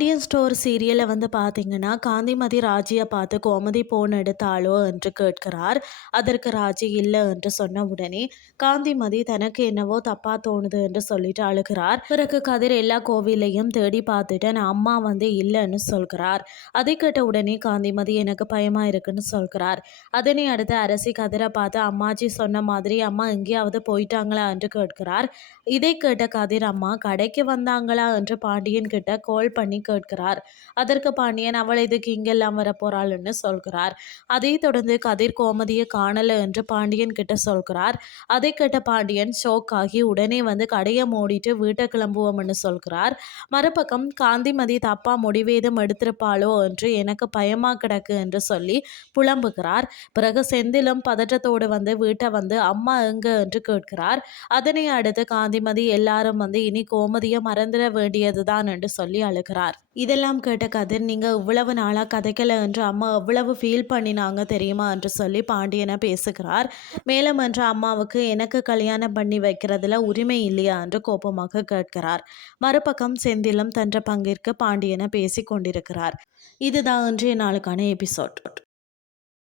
Pandian store சீரியலை வந்து பார்த்தீங்கன்னா, காந்திமதி ராஜியை பார்த்து கோமதி ஃபோன் எடுத்தாளோ என்று கேட்கிறார். அதற்கு ராஜி இல்லை என்று சொன்ன உடனே காந்திமதி தனக்கு என்னவோ தப்பா தோணுது என்று சொல்லிட்டு அழுகிறார். பிறகு கதிர் எல்லா கோவிலையும் தேடி பார்த்துட்டு நான் அம்மா வந்து இல்லைன்னு சொல்கிறார். அதை கேட்ட உடனே காந்திமதி எனக்கு பயமா இருக்குன்னு சொல்கிறார். அதனை அடுத்து அரசி கதிரை பார்த்து அம்மாஜி சொன்ன மாதிரி அம்மா எங்கேயாவது போயிட்டாங்களா என்று கேட்கிறார். இதை கேட்ட கதிர் அம்மா கடைக்கு வந்தாங்களா என்று பாண்டியன் கிட்ட கால் பண்ணி கேட்கிறார். அதற்கு பாண்டியன் அவள் இதுக்கு இங்கெல்லாம் வரப்போறாள்னு சொல்கிறார். அதை தொடர்ந்து கதிர் கோமதியை காணல என்று பாண்டியன் கிட்ட சொல்கிறார். அதை கேட்ட பாண்டியன் ஷோக் ஆகி உடனே வந்து கடையை மூடிட்டு வீட்டை கிளம்புவோம்னு சொல்கிறார். மறுபக்கம் காந்திமதி தப்பா முடிவேதும் எடுத்திருப்பாளோ என்று எனக்கு பயமா கிடக்கு என்று சொல்லி புலம்புகிறார். பிறகு செந்திலும் பதற்றத்தோடு வந்து வீட்டை வந்து அம்மா எங்க என்று கேட்கிறார். அதனை அடுத்து காந்திமதி எல்லாரும் வந்து இனி கோமதியை மறந்துட வேண்டியதுதான் என்று சொல்லி அழுகிறார். இதெல்லாம் கேட்ட கதிர் நீங்க இவ்வளவு நாளா கதைக்கல என்று அம்மா எவ்வளவு ஃபீல் பண்ணினாங்க தெரியுமா என்று சொல்லி பாண்டியனை பேசுகிறார். மேலும் என்று அம்மாவுக்கு எனக்கு கல்யாணம் பண்ணி வைக்கிறதுல உரிமை இல்லையா என்று கோபமாக கேட்கிறார். மறுபக்கம் செந்திலும் தன்ற பங்கிற்கு பாண்டியனை பேசி கொண்டிருக்கிறார். இதுதான் இன்றைய நாளுக்கான எபிசோட்.